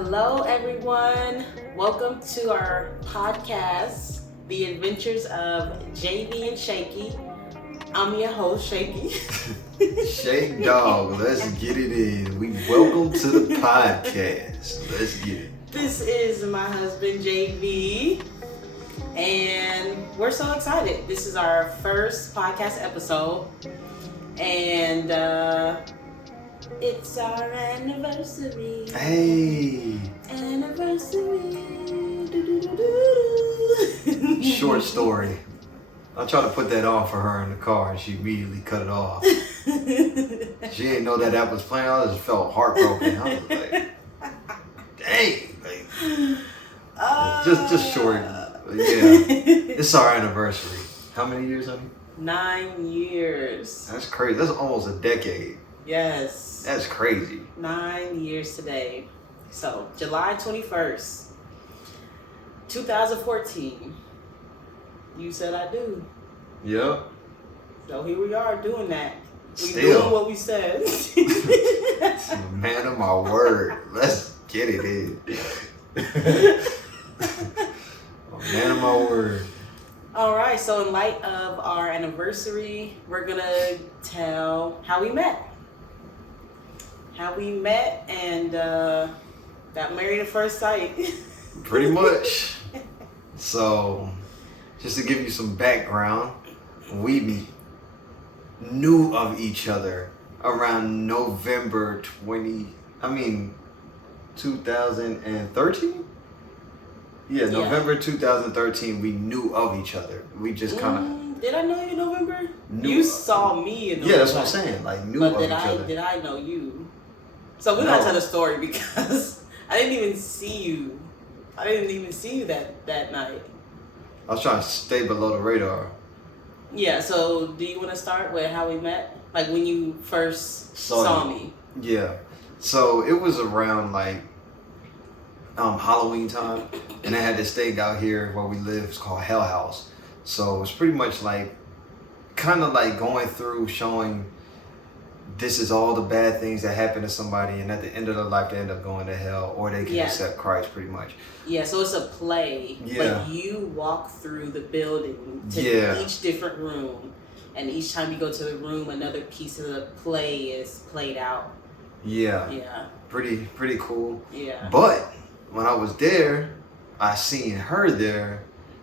Hello, everyone. Welcome to our podcast, The Adventures of JV Shakey. I'm your host, Shakey. Shake dog, let's get it in. Welcome to the podcast. Let's get it. This is my husband, JV, and we're so excited. This is our first podcast episode, and it's our anniversary. Hey. Anniversary. Short story. I tried to put that on for her in the car and she immediately cut it off. She didn't know that was playing. I just felt heartbroken. I was like, dang. Just short. Yeah. It's our anniversary. How many years, honey? 9 years. That's crazy. That's almost a decade. Yes. That's crazy. 9 years today. So, July 21st, 2014. You said I do. Yep. So here we are doing that. We Still. doing what we said. Man of my word. Let's get it in. Man of my word. All right. So in light of our anniversary, we're going to tell how we met. How we met and got married at first sight. Pretty much. So, just to give you some background, we knew of each other around November 2013? Yeah, November 2013, we knew of each other. We just kind of... Did I know you in November? You saw me in November. Yeah, that's what I'm saying. Like, knew of each other. Did I know you? So we gotta tell the story because I didn't even see you. I didn't even see you that night. I was trying to stay below the radar. Yeah, so do you want to start with how we met? Like when you first saw me? Yeah. So it was around like Halloween time, and I had this thing out here where we live. It's called Hell House. So it's pretty much like, kind of like going through showing this is all the bad things that happen to somebody, and at the end of their life they end up going to hell, or they can accept Christ, pretty much. Yeah, so it's a play, but you walk through the building to each different room, and each time you go to the room, another piece of the play is played out. Yeah. Yeah. Pretty cool. Yeah. But when I was there, I seen her there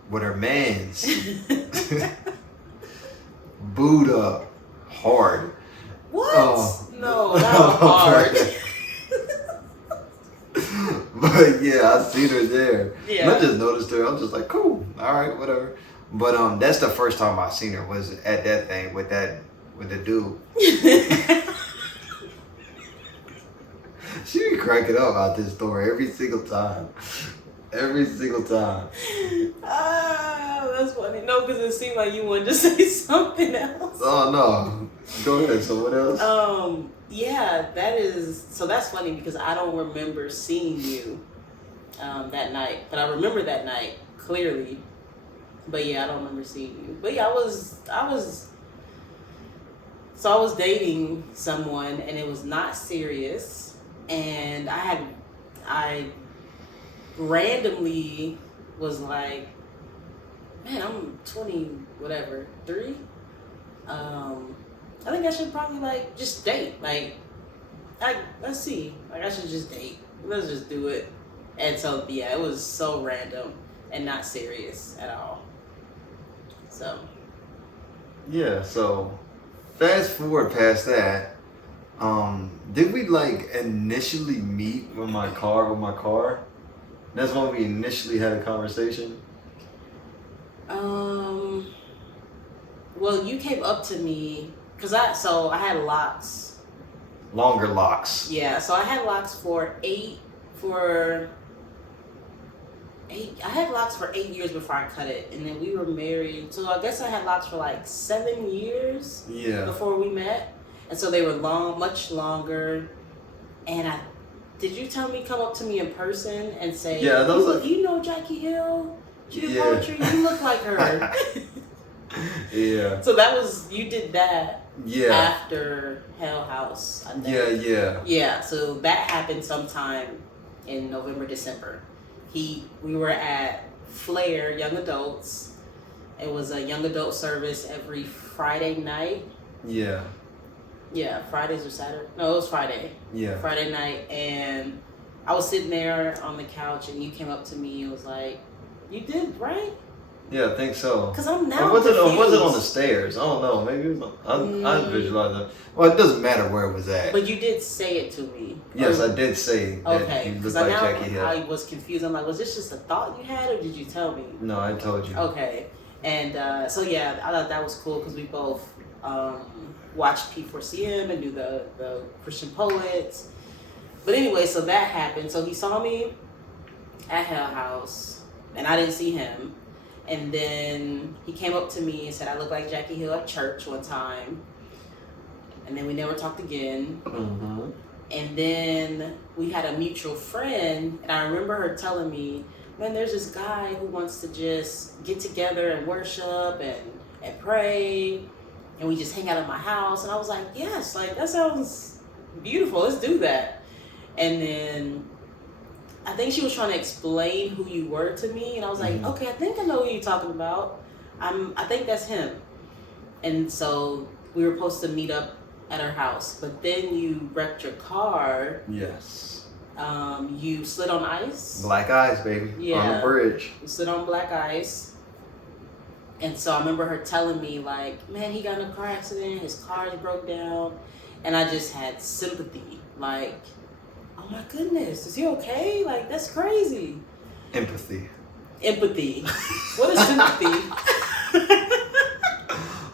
with her mans. Booed up hard. What? Oh. No, that was hard. But yeah, I seen her there. Yeah. And I just noticed her. I'm just like, cool, all right, whatever. But that's the first time I seen her was at that thing with the dude. She be cracking up about this story every single time. Every single time. That's funny. No, because it seemed like you wanted to say something else. Oh no. Go ahead. So what else? Yeah, that's funny because I don't remember seeing you that night. But I remember that night clearly. But yeah, I don't remember seeing you. But yeah, I was dating someone and it was not serious. And I randomly was like, man, I'm 20 whatever 3. I think I should probably like just date. Let's see. Like I should just date. Let's just do it. And so yeah, it was so random and not serious at all. So yeah, so fast forward past that. Did we like initially meet with my car? That's when we initially had a conversation. Well, you came up to me because I had locks. Longer locks. Yeah, so I had locks for 8 years before I cut it, and then we were married. So I guess I had locks for like 7 years. Yeah. Before we met, and so they were much longer. And did you tell me come up to me in person and say, yeah, you know Jackie Hill? She did poetry. You look like her. Yeah. So you did that after Hell House, I think. Yeah. Yeah, so that happened sometime in November, December. We were at Flair Young Adults. It was a young adult service every Friday night. Yeah. Yeah, Fridays or Saturday. No, it was Friday. Yeah. Friday night, and I was sitting there on the couch, and you came up to me and was like, "You did, right?" Yeah, I think so. Because I'm now was it confused. on the stairs? I don't know. Maybe it was I visualized it. Well, it doesn't matter where it was at. But you did say it to me. Yes, I did say that okay, you because look like Jackie Hill. I was confused. I'm like, was this just a thought you had, or did you tell me? No, I told you. Okay, and so yeah, I thought that was cool because we both watched P4CM and knew the Christian poets. But anyway, so that happened. So he saw me at Hell House, and I didn't see him. And then he came up to me and said, I look like Jackie Hill at church one time. And then we never talked again. Mm-hmm. And then we had a mutual friend, and I remember her telling me, man, there's this guy who wants to just get together and worship and pray, and we just hang out at my house. And I was like, yes, like that sounds beautiful. Let's do that. And then I think she was trying to explain who you were to me, and I was like, okay, I think I know who you're talking about. I think that's him. And so we were supposed to meet up at her house, but then you wrecked your car. Yes. You slid on ice. Black ice, baby. Yeah. On the bridge. You slid on black ice. And so I remember her telling me, like, man, he got in a car accident, his car broke down. And I just had sympathy. Like, oh my goodness, is he okay? Like, that's crazy. Empathy. What is sympathy?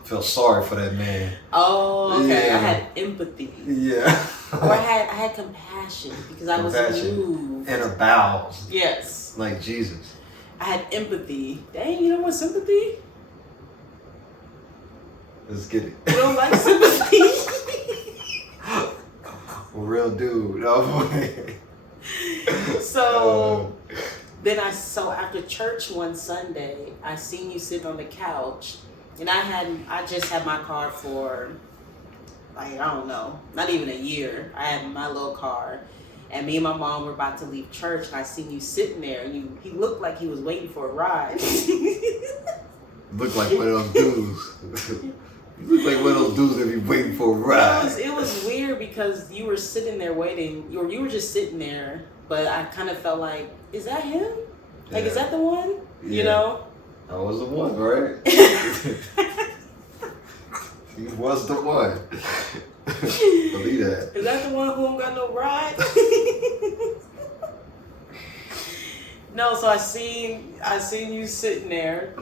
Feel sorry for that man. Oh, okay. Yeah. I had empathy. Yeah. Or I had compassion because I was moved. In her bowels. Yes. Like Jesus. I had empathy. Dang, you don't want sympathy? Let's get it. You don't like sympathy? Real dude. No way. So then after church one Sunday, I seen you sitting on the couch, and I just had my car for, like, I don't know, not even a year. I had my little car, and me and my mom were about to leave church, and I seen you sitting there, and he looked like he was waiting for a ride. Looked like one of those dudes. You look like one of those dudes that be waiting for a ride. It was weird because you were sitting there waiting, or you were just sitting there, but I kind of felt like, is that him? Like, is that the one? Yeah. You know? I was the one, right? He was the one. Believe that. Is that the one who don't got no ride? No, so I seen you sitting there,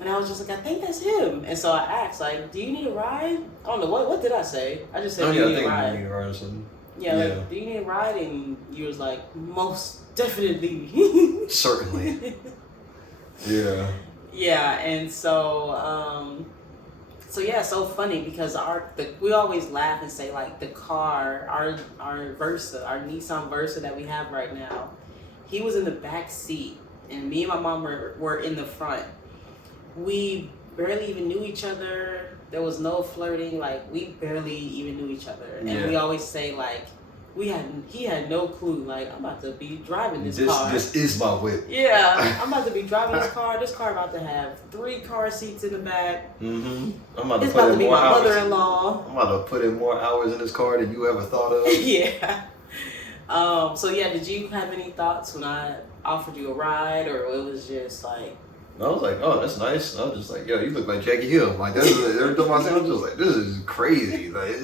and I was just like, I think that's him. And so I asked, like, do you need a ride? I don't know, what did I say? I just said, do you need a ride? You need a ride or something. Yeah, like, do you need a ride? And you was like, most definitely. Certainly. Yeah. Yeah, and so so funny because we always laugh and say, like, the car, our Versa, our Nissan Versa that we have right now, he was in the back seat, and me and my mom were in the front. We barely even knew each other. There was no flirting. Like, we barely even knew each other. And we always say, like, he had no clue. Like, I'm about to be driving this car. This is my whip. Yeah, I'm about to be driving this car. This car about to have 3 car seats in the back. Mm-hmm. I'm about to It's put about to in be more my hours. mother-in-law. I'm about to put in more hours in this car than you ever thought of. Yeah. So yeah, did you have any thoughts when I offered you a ride, or it was just like? I was like, oh, that's nice. I was just like, yo, you look like Jackie Hill. Like, that's every time I see him, I'm just like, this is crazy. Like,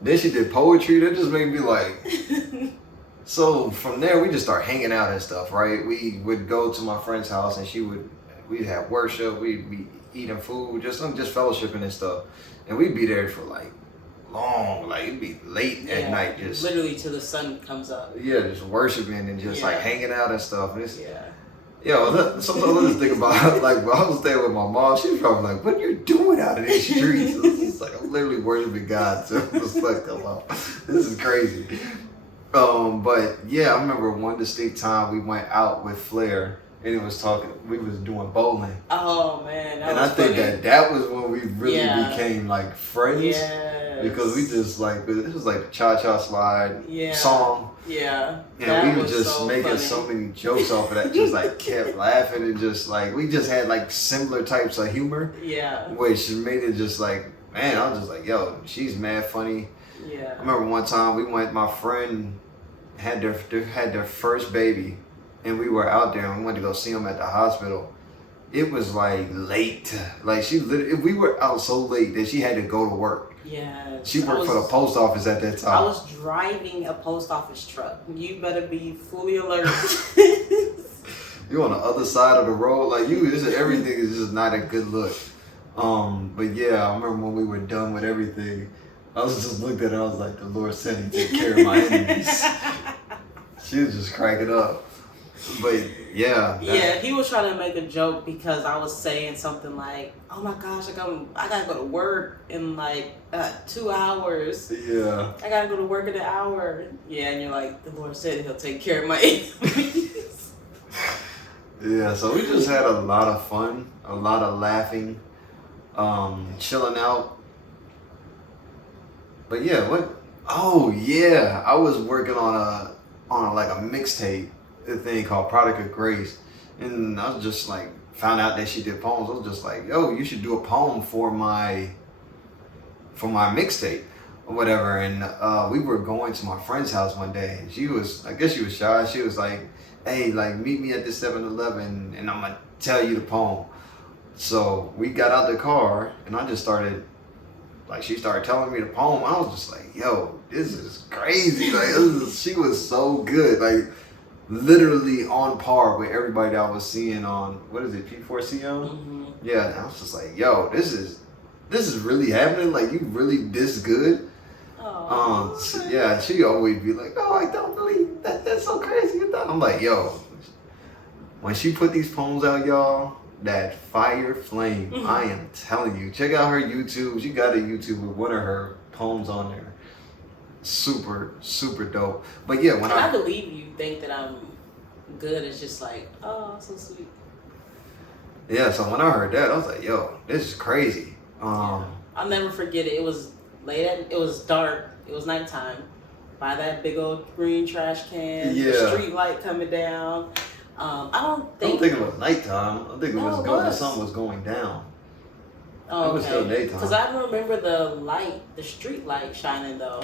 then she did poetry. That just made me like. So from there, we just start hanging out and stuff, right? We would go to my friend's house, and we'd have worship. We'd be eating food, just fellowshipping and stuff, and we'd be there for like long, like it'd be late at night, just literally till the sun comes up. Yeah, just worshiping and just like hanging out and stuff. And it's, sometimes I just think about like when I was staying with my mom, she was probably like, "What are you doing out in these streets?" It's like I'm literally worshiping God. So it's like, this is crazy. But yeah, I remember one distinct time we went out with Flair, and it was we was doing bowling. Oh man, and I think that was when we really became like friends. Yes. Because we just like, it was like the Cha-Cha Slide song. Yeah. And we were just so making funny. so many jokes off of that, just like kept laughing and just like we just had like similar types of humor. Yeah. Which made it just like, man, I was just like, yo, she's mad funny. Yeah. I remember one time my friend had their first baby, and we were out there and we went to go see him at the hospital. It was like late, like we were out so late that she had to go to work. Yeah. She worked for the post office at that time. I was driving a post office truck. You better be fully alert. You on the other side of the road, like everything is just not a good look. But yeah, I remember when we were done with everything, I was just looked at her. I was like, the Lord said He take care of my enemies. She was just cracking up. But yeah. Yeah, he was trying to make a joke because I was saying something like, "Oh my gosh, I gotta go to work in like 2 hours. Yeah. I gotta go to work in an hour." Yeah, and you're like, the Lord said He'll take care of my enemies. Yeah, so we just had a lot of fun, a lot of laughing, chilling out. But yeah, oh yeah, I was working on a mixtape, a thing called Product of Grace, and I was just like found out that she did poems. I was just like, yo, you should do a poem for my mixtape or whatever. And we were going to my friend's house one day, and I guess she was shy. She was like, hey, like meet me at the 7-Eleven and I'm gonna tell you the poem. So we got out the car and I just started, like she started telling me the poem. I was just like, yo, this is crazy. Like she was so good. Like literally on par with everybody that I was seeing on, what is it, P4CM? Mm-hmm. Yeah, and I was just like, yo, this is really happening? Like you really this good? Yeah, she always be like, oh, I don't believe that. That's so crazy. I'm like, yo, when she put these poems out, y'all, that fire flame, I am telling you, check out her YouTube. She got a YouTube with one of her poems on there. Super, super dope. But yeah, when I believe you think that I'm good, it's just like, oh, so sweet. Yeah, so when I heard that, I was like, yo, this is crazy. I'll never forget it. It was it was dark, it was nighttime. By that big old green trash can, the street light coming down. I don't think it was nighttime. I think it was the sun was going down. Oh, it was still daytime. Because I remember the street light shining though.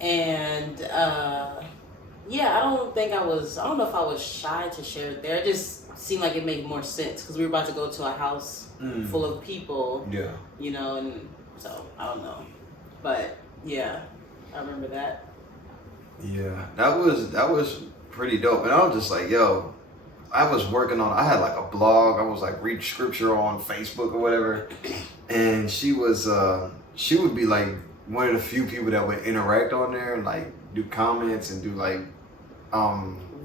And yeah, I don't know if I was shy to share it there. It just seemed like it made more sense because we were about to go to a house full of people. Yeah. You know, and so I don't know. But yeah, I remember that. Yeah, that was pretty dope. And I was just like, yo, I had like a blog. I was like read scripture on Facebook or whatever. And she would be like one of the few people that would interact on there and like do comments and do like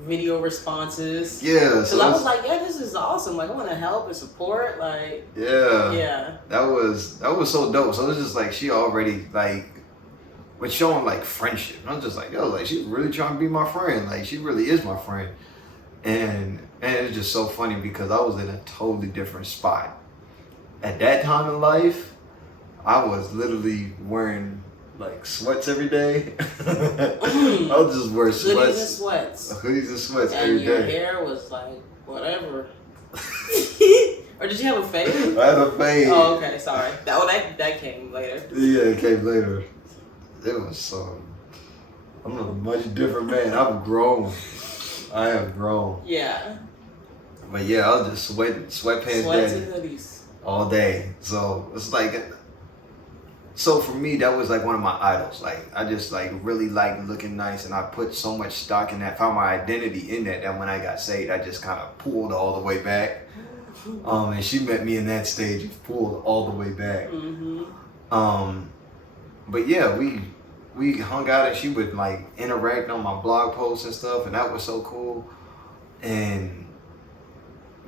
video responses. Yeah. So I was like, yeah, this is awesome. Like I want to help and support. Like yeah. That was so dope. So it's just like she already like was showing like friendship. And I was just like, yo, like she's really trying to be my friend. Like she really is my friend. And it's just so funny because I was in a totally different spot. At that time in life, I was literally wearing like sweats every day. I would just wear sweats. Hoodies and sweats every day. And your hair was like whatever. Or did you have a fade? I had a fade. Oh, okay, sorry. That came later. Yeah, it came later. It was I'm a much different man. I've grown. I have grown. Yeah. But yeah, I was just sweatpants Sweats and hoodies. all day. So it's like, so for me, that was like one of my idols. Like I just like really like looking nice, and I put so much stock in that, found my identity in that when I got saved, I just kind of pulled all the way back. And she met me in that stage, pulled all the way back. But yeah, we hung out and she would like interact on my blog posts and stuff, and that was so cool. And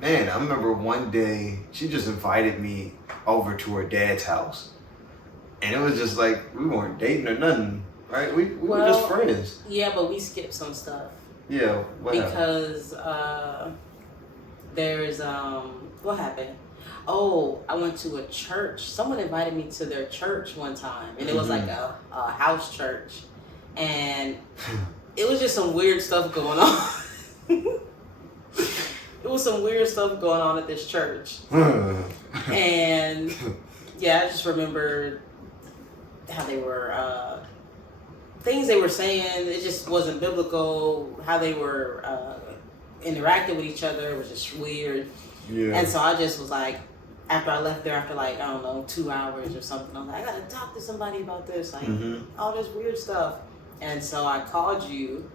man, I remember one day she just invited me over to her dad's house, and it was just like we weren't dating or nothing, right? We were just friends. Yeah, but we skipped some stuff. Yeah, what happened? Because there's what happened? Oh, I went to a church. Someone invited me to their church one time, and it was like a house church. and it was just some weird stuff going on. It was some weird stuff going on at this church. And yeah, I just remember how they were, things they were saying, it just wasn't biblical. How they were interacting with each other was just weird. Yeah. And so I just was like, after I left there, after like, I don't know, 2 hours or something, I was like, I gotta talk to somebody about this, like all this weird stuff. And so I called you,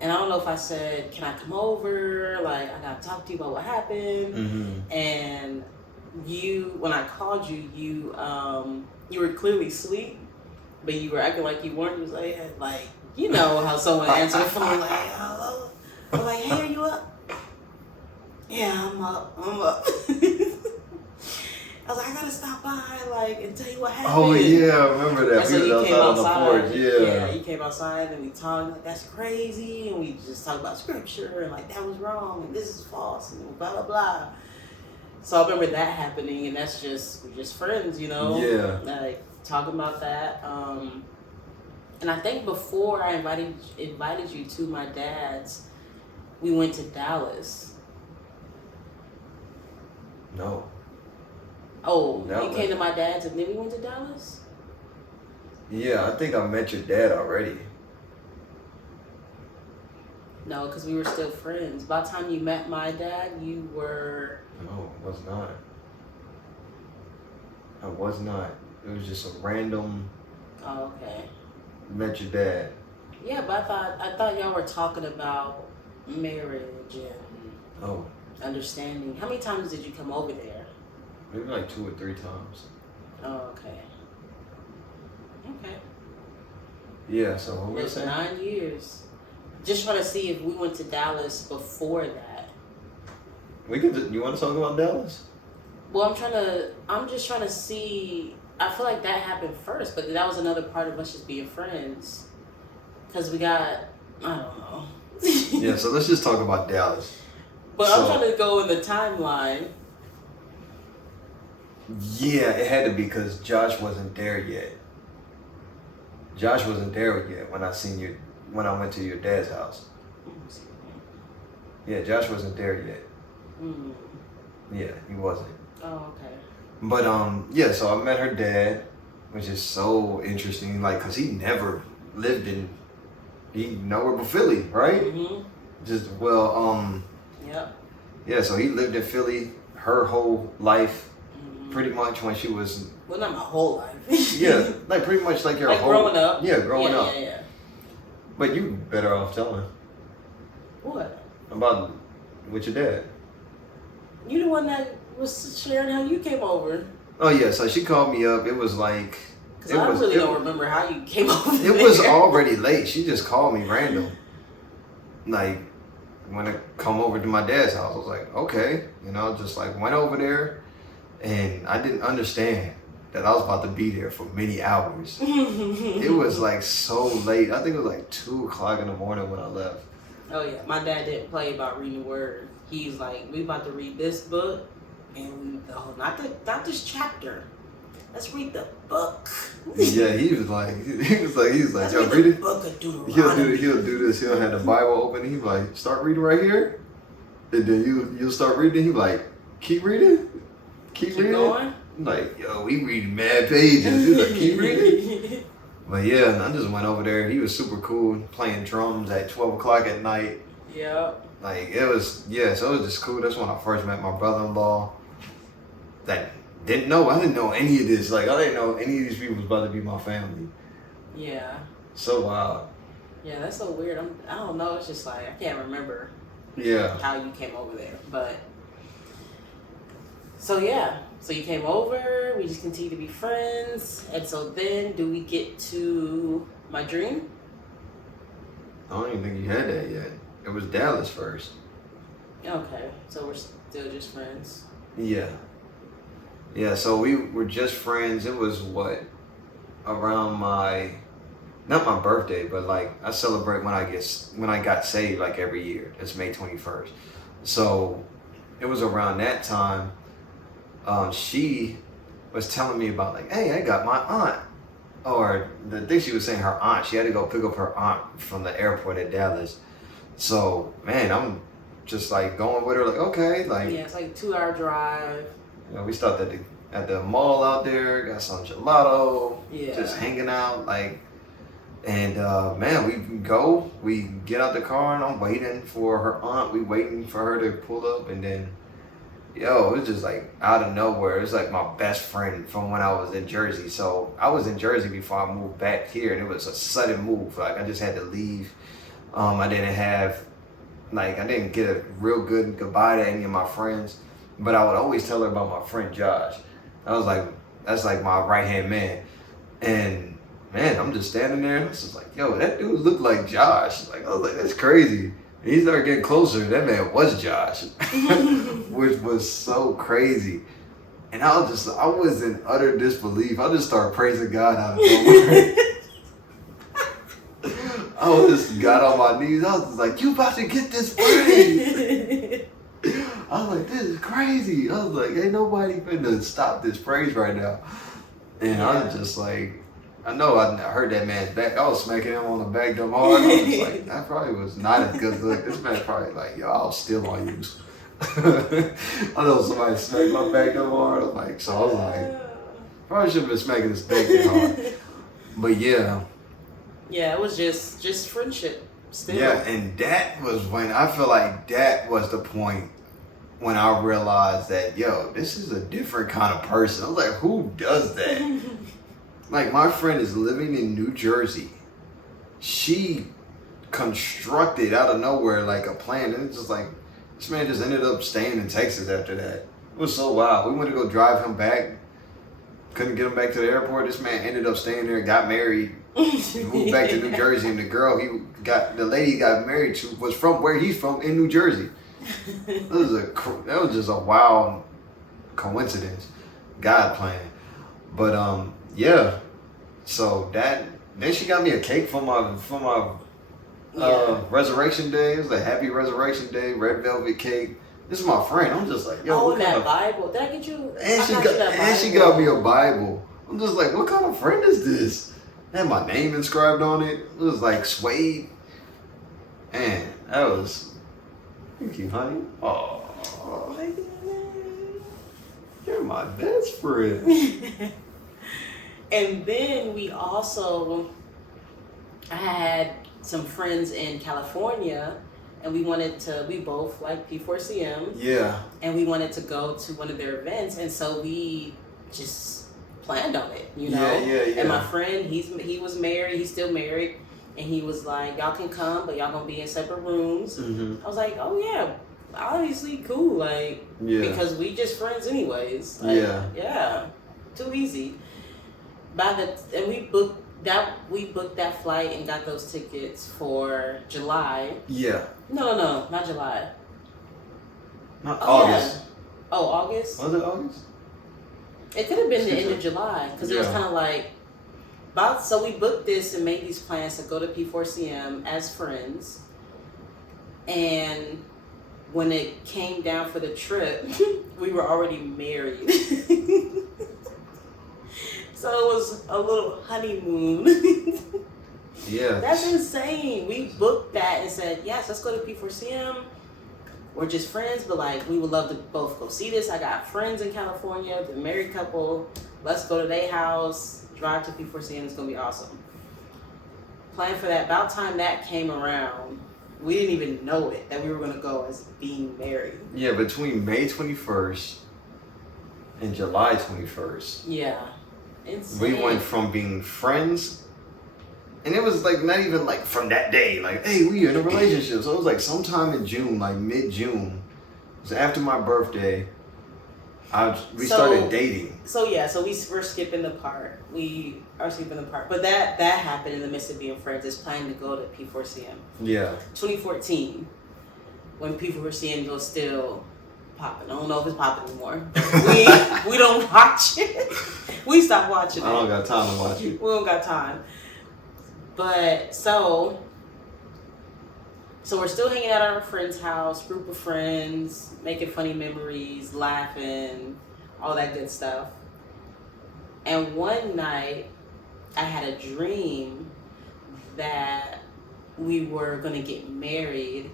and I don't know if I said, can I come over? Like, I gotta talk to you about what happened. And you, when I called you, you were clearly asleep, but you were acting like you weren't. You was like, you know how someone answers the phone, like, hello? I'm like, hey, are you up? Yeah, I'm up. I was like, I gotta stop by, like, and tell you what happened. Oh yeah, I remember that. And so People he came outside outside. on the porch. Yeah, he came outside and we talked, like, that's crazy, and we just talked about scripture and like that was wrong and this is false and blah blah blah. So I remember that happening, and that's just, we're just friends, you know. Yeah. Like talking about that. And I think before I invited you to my dad's, we went to Dallas. No. Oh, you came to my dad's and then we went to Dallas? Yeah, I think I met your dad already. No, because we were still friends. By the time you met my dad, you were... No, I was not. I was not. It was just a random... Oh, okay. Met your dad. Yeah, but I thought y'all were talking about marriage and understanding. How many times did you come over there? Maybe like 2 or 3 times. Oh, okay. Okay. Yeah, so what were you saying? 9 years. Just trying to see if we went to Dallas before that. We could. You want to talk about Dallas? Well, I'm just trying to see. I feel like that happened first, but that was another part of us just being friends. Because we got, I don't know. Yeah, so let's just talk about Dallas. But I'm trying to go in the timeline. Yeah, it had to be because Josh wasn't there yet. Josh wasn't there yet when I went to your dad's house. Yeah, Josh wasn't there yet. Yeah, he wasn't. Oh, okay. But yeah, so I met her dad, which is so interesting, like, cause he never lived nowhere but Philly, right? Just Yep. Yeah, so he lived in Philly her whole life, pretty much when she was. Well, not my whole life. Yeah, like pretty much like your like whole. growing up. Yeah, growing up. Yeah. But you better off telling. What? About with your dad. You the one that was sharing how you came over. Oh yeah, so she called me up. It was like. Because I really don't remember how you came over It was already late. She just called me random. Like, when I come over to my dad's house, I was like, okay. You know, just like went over there. And I didn't understand that I was about to be there for many hours. It was like so late. I think it was like 2 o'clock in the morning when I left. Oh yeah, my dad didn't play about reading the word. He's like, we about to read this book, and not this chapter. Let's read the book. Yeah, he was like, Let's yo, read read the it. book of Deuteronomy. He'll do this. He'll have the Bible open. He's like, start reading right here, and then you'll start reading. He's like, keep reading. Keep reading. Going? I'm like, yo, we reading mad pages. He's like, keep reading. But yeah, and I just went over there. He was super cool, playing drums at 12 o'clock at night. Yep. Like, so it was just cool. That's when I first met my brother-in-law. That I didn't know any of this. Like, I didn't know any of these people was about to be my family. Yeah. So wild. Yeah, that's so weird. I don't know. It's just like, I can't remember. Yeah. How you came over there, but. So yeah, so you came over, we just continue to be friends, and so then do we get to my dream? I don't even think you had that yet. It was Dallas first. Okay, so we're still just friends. Yeah. Yeah, so we were just friends. It was around not my birthday, but like I celebrate when I got saved like every year. It's May 21st. So it was around that time. She was telling me about like, hey, I got my aunt or the thing she was saying, her aunt. She had to go pick up her aunt from the airport at Dallas. So man, I'm just like going with her, like okay, like Yeah, it's like a 2-hour drive. you know, we stopped at the mall out there, got some gelato, Yeah. just hanging out, like, and man, we get out the car, and I'm waiting for her aunt. We waiting for her to pull up, and then, yo, it was just like out of nowhere. It's like my best friend from when I was in Jersey. So I was in Jersey before I moved back here, and it was a sudden move. Like I just had to leave. I didn't get a real good goodbye to any of my friends, but I would always tell her about my friend Josh. I was like, that's like my right hand man. And man, I'm just standing there and I was just like, yo, that dude looked like Josh. Like I was like, that's crazy. And he started getting closer. That man was Josh, which was so crazy. And I was in utter disbelief. I just started praising God out of nowhere. I just got on my knees. I was just like, you about to get this praise. I was like, this is crazy. I was like, ain't nobody finna stop this praise right now. And I was just like, I know I heard that man's back. I was smacking him on the back dumb hard. I was just like, that probably was not a good look. This man probably like, yo, I'll steal on you. I know somebody smacked my back dumb hard. I'm like, so I was like, probably should have been smacking his back dumb hard. But yeah. Yeah, it was just friendship still. Yeah, and that was when I feel like that was the point when I realized that, yo, this is a different kind of person. I was like, who does that? Like, my friend is living in New Jersey. She constructed out of nowhere like a plan, and it's just like, this man just ended up staying in Texas after that. It was so wild. We went to go drive him back. Couldn't get him back to the airport. This man ended up staying there, got married, moved back to New Jersey, and the lady he got married to was from where he's from in New Jersey. That was just a wild coincidence, God plan. But yeah, so then she got me a cake for my Resurrection Day. It was a happy Resurrection Day, red velvet cake. This is my friend. I'm just like, yo. Oh, and that Bible. Did I get you? And she got me a Bible. I'm just like, what kind of friend is this? It had my name inscribed on it. It was like suede. Man, that was. Thank you, honey. Oh, you're my best friend. And then I had some friends in California, and we both like P4CM. Yeah. And we wanted to go to one of their events, and so we just planned on it, you know? Yeah. And my friend, he was married, he's still married, and he was like, y'all can come, but y'all gonna be in separate rooms. Mm-hmm. I was like, oh yeah, obviously cool, like, because we just friends anyways. Like, yeah, too easy. And we booked that flight and got those tickets for July. Yeah. No, not July. Not August. Yeah. Oh, August? Was it August? It could have been the end of July, because it was kind of like so we booked this and made these plans to go to P4CM as friends. And when it came down for the trip, we were already married. So it was a little honeymoon. Yeah. That's insane. We booked that and said, yes, let's go to P4CM. We're just friends, but like, we would love to both go see this. I got friends in California, the married couple. Let's go to their house, drive to P4CM. It's going to be awesome. Plan for that. About time that came around, we didn't even know it, that we were going to go as being married. Yeah, between May 21st and July 21st. Yeah. Insane. We went from being friends, and it was like not even like from that day, like, hey, we in a relationship. So it was like sometime in June, like mid-June. It was after my birthday. We started dating. So we're skipping the part. We are skipping the part. But that happened in the midst of being friends. Is planning to go to P4CM. Yeah. 2014, when P4CM was still popping. I don't know if it's popping anymore. We don't watch it. We stopped watching it. I don't got time to watch it. We don't got time. But so we're still hanging out at our friend's house, group of friends, making funny memories, laughing, all that good stuff. And one night, I had a dream that we were gonna get married,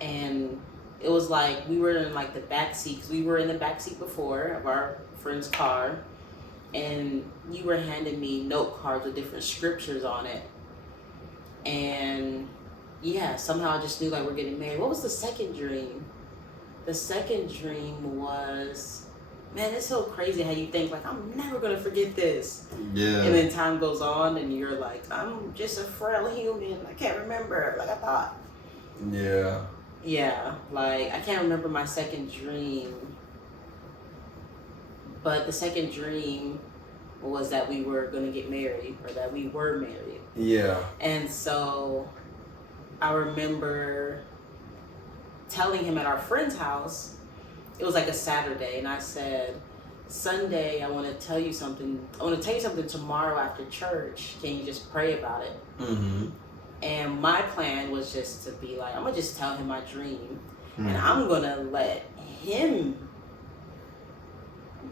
and it was like we were in like the back seat, because we were in the back seat before of our friend's car, and you were handing me note cards with different scriptures on it, and yeah, somehow I just knew like we're getting married. What was the second dream? The second dream was, man, it's so crazy how you think like I'm never gonna forget this. Yeah. And then time goes on and you're like, I'm just a frail human. I can't remember like I thought. Yeah. Yeah, like I can't remember my second dream. But the second dream was that we were gonna get married, or that we were married. Yeah. And so I remember telling him at our friend's house, it was like a Saturday, and I said, Sunday, I want to tell you something. I want to tell you something tomorrow after church. Can you just pray about it? Mm-hmm. And my plan was just to be like, I'm going to just tell him my dream, Mm-hmm. and I'm going to let him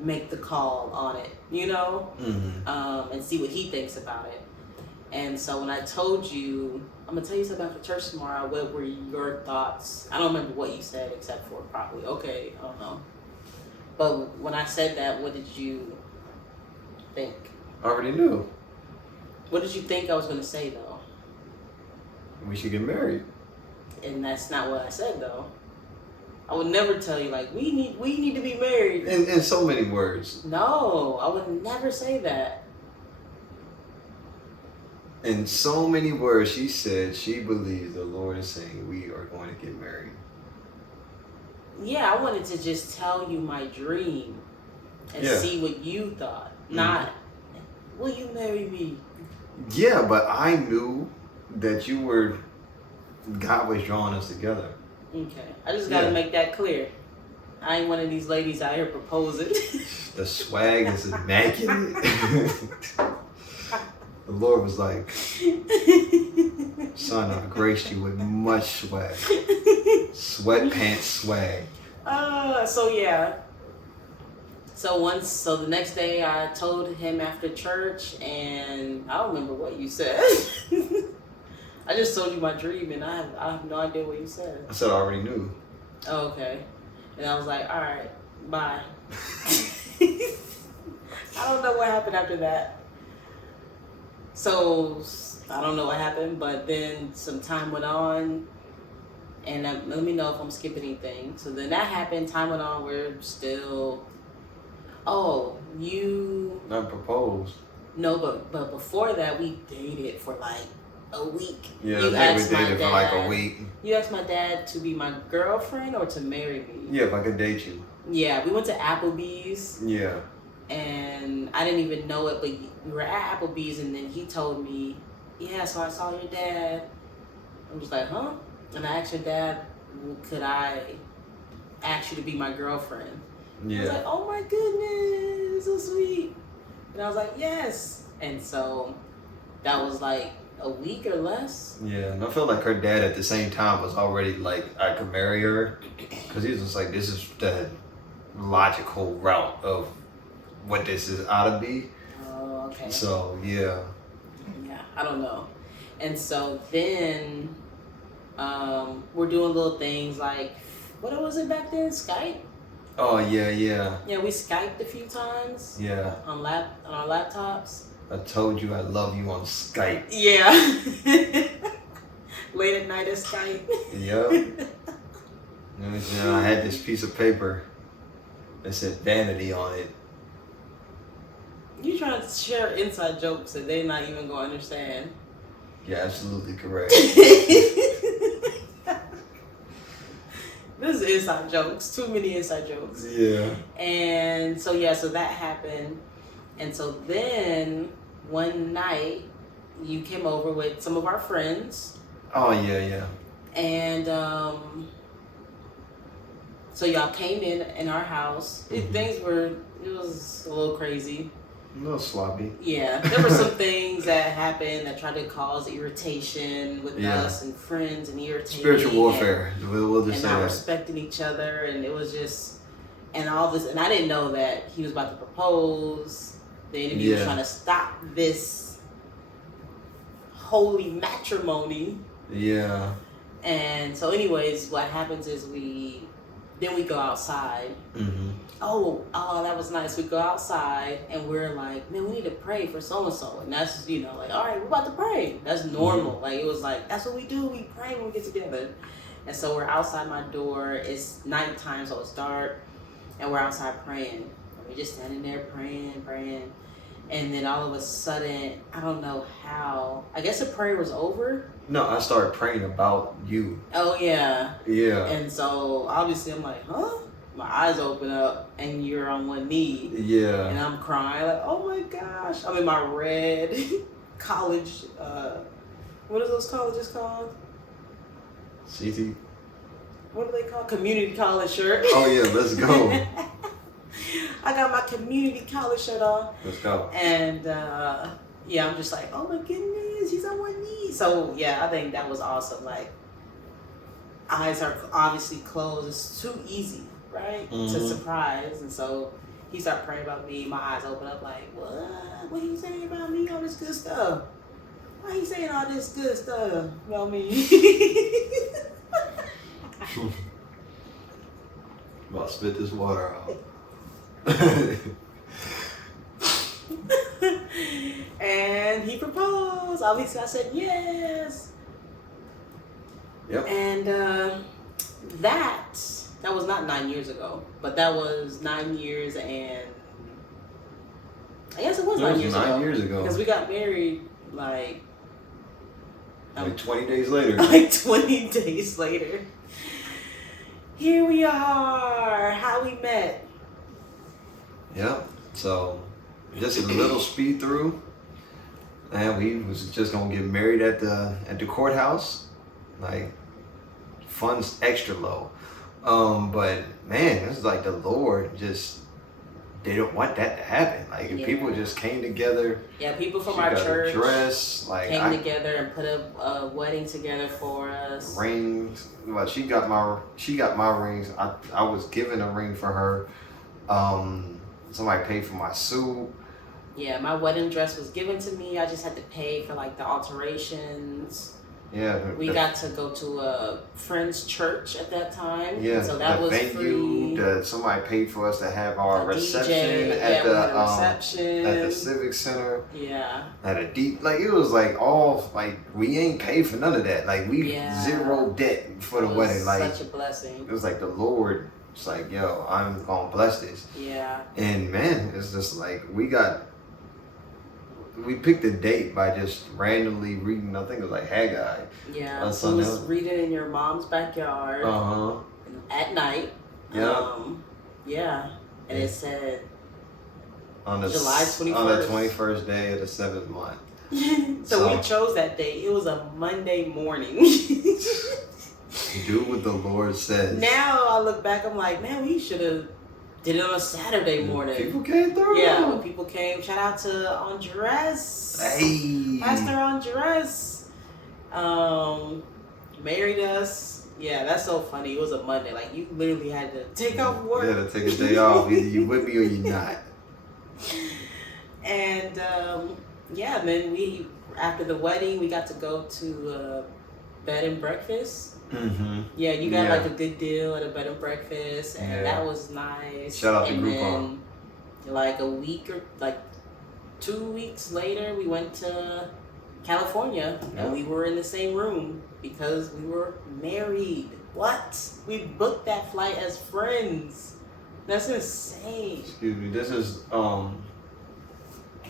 make the call on it, you know? Mm-hmm. And see what he thinks about it. And so when I told you, I'm gonna tell you something after church tomorrow, what were your thoughts? I don't remember what you said except for probably, okay, I don't know. But when I said that, what did you think? I already knew. What did you think I was gonna say though? We should get married. And that's not what I said though. I would never tell you like we need to be married. In so many words. No, I would never say that. In so many words, she said she believes the Lord is saying we are going to get married. Yeah, I wanted to just tell you my dream and see what you thought. Not, will you marry me? Yeah, but I knew that God was drawing us together. Okay, I just got to make that clear. I ain't one of these ladies out here proposing. The swag is immaculate. The Lord was like, son, I've graced you with much swag. Sweatpants swag. So yeah. So the next day I told him after church, and I don't remember what you said. I just told you my dream, and I have no idea what you said. I said I already knew. Oh, okay. And I was like, all right, bye. I don't know what happened after that. So I don't know what happened, but then some time went on, and let me know if I'm skipping anything. So then that happened, time went on, we're still, Not proposed. No, but before that, we dated for like a week. Yeah, we dated for like a week. You asked my dad to be my girlfriend or to marry me. Yeah, if I could date you. Yeah, we went to Applebee's. Yeah. And I didn't even know it, but we were at Applebee's, and then he told me, yeah, so I saw your dad. I was like, huh? And I asked your dad, could I ask you to be my girlfriend? Yeah. I was like, oh my goodness, so sweet. And I was like, yes. And so that was like a week or less. Yeah, and I feel like her dad at the same time was already like, I could marry her. Because he was just like, this is the logical route of what this is ought to be. Oh, okay. So, yeah. Yeah, I don't know. And so then we're doing little things like, what was it back then? Skype? Oh, yeah. Yeah, we Skyped a few times. Yeah. On our laptops. I told you I love you on Skype. Yeah. Late at night at Skype. Yep. And I had this piece of paper that said vanity on it. You trying to share inside jokes that they're not even going to understand. You're absolutely correct. This is inside jokes. Too many inside jokes. Yeah. And so that happened. And so then one night you came over with some of our friends. Oh, yeah. And so y'all came in our house. Mm-hmm. It was a little crazy. A little sloppy. Yeah, there were some things that happened that tried to cause irritation with us and friends, and irritating. Spiritual warfare. We'll just and say not that. respecting each other, and it was just, and all this, and I didn't know that he was about to propose. The interview was trying to stop this holy matrimony. Yeah. And so, anyways, what happens is we go outside. Mm-hmm. Oh, that was nice. We go outside and we're like, man, we need to pray for so and so, and that's like, all right, we're about to pray. That's normal. Mm-hmm. Like it was like that's what we do. We pray when we get together. And so we're outside my door. It's nighttime, so it's dark, and we're outside praying. And we're just standing there praying. And then all of a sudden, I don't know how. I guess the prayer was over. No, I started praying about you. Oh yeah. Yeah. And so obviously I'm like, huh? My eyes open up and you're on one knee. Yeah. And I'm crying like, oh my gosh. I'm in my red college, what are those colleges called? CT. What are they called? Community college shirt. Oh yeah, let's go. I got my community college shirt on. Let's go. And yeah, I'm just like, oh my goodness, he's on one knee. So yeah, I think that was awesome. Like, eyes are obviously closed. It's too easy, right? Mm-hmm. To surprise. And so he started praying about me. My eyes open up like, what? What he saying about me? All this good stuff. Why he saying all this good stuff about me? About to spit this water out. And he proposed. Obviously, I said yes. Yep. And that was not 9 years ago, but that was 9 years and I guess it was 9 years ago. 9 years ago. Because we got married like 20 days later. Like 20 days later. Here we are. How we met. Yep. So just a little speed through. And we was just gonna get married at the courthouse. Like funds extra low. But man, it's like the Lord just didn't want that to happen. Like if people just came together. Yeah, people from our church came together and put a wedding together for us. Rings. Well, she got my rings. I was given a ring for her. Somebody paid for my suit. Yeah, my wedding dress was given to me. I just had to pay for like the alterations. Yeah. We got to go to a friend's church at that time. Yeah. So that was venue free. Somebody paid for us to have our reception at the Civic Center. Yeah. At a deep, like it was like all like we ain't paid for none of that. Like we zero debt for the wedding. Like such a blessing. It was like the Lord. It's like, yo, I'm gonna bless this. Yeah. And man, it's just like we picked a date by just randomly reading, I think it was like Haggai. Yeah, so it was reading in your mom's backyard at night. Yeah. Yeah. And it said on the July 21st. On the 21st day of the 7th month. So we chose that day. It was a Monday morning. Do what the Lord says. Now I look back, I'm like, man, we should have did it on a Saturday morning. People came through. Yeah, when people came. Shout out to Andres. Hey. Pastor Andres. Married us. Yeah, that's so funny. It was a Monday. Like, you literally had to take off work. You had to take a day off. Either you with me or you not. And, yeah, then after the wedding, we got to go to bed and breakfast. Mm-hmm. Yeah, you got like a good deal at a bed and breakfast, and that was nice. Shout out to and Groupon. Then, like a week or like 2 weeks later, we went to California, and we were in the same room because we were married. What? We booked that flight as friends. That's insane. Excuse me. This is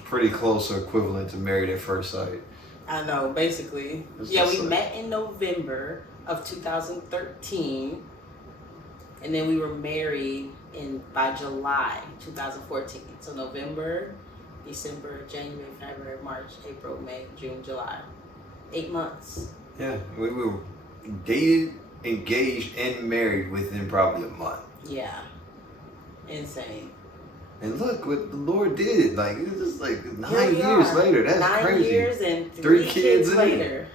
pretty close or equivalent to Married at First Sight. I know, basically. We met in November of 2013, and then we were married by July 2014. So November, December, January, February, March, April, May, June, July. 8 months. Yeah, we were dated, engaged, and married within probably a month. Yeah. Insane. And look what the Lord did. Like, it's just like 9 years later. That's 9 crazy. 9 years and 3 kids later.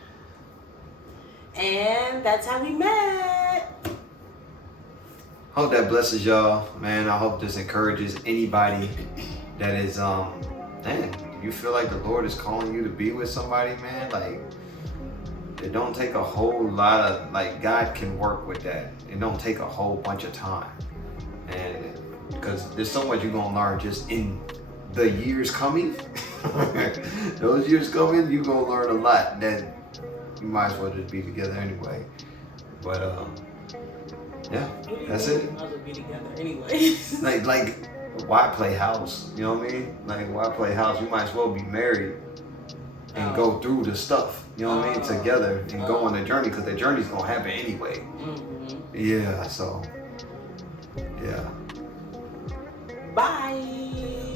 And that's how we met. Hope that blesses y'all, man. I hope this encourages anybody that is, man, you feel like the Lord is calling you to be with somebody, man. Like, It don't take a whole lot of, like, God can work with that. It don't take a whole bunch of time. And because there's so much you're gonna learn just in the years coming. Those years coming, you're gonna learn a lot that you might as well just be together anyway. But yeah, that's it. Might as well be together anyway. Like, why play house? You know what I mean? Like, why play house? You might as well be married and go through the stuff. You know what I mean? Together and go on the journey, because the journey's gonna happen anyway. Mm-hmm. Yeah. So yeah. Bye.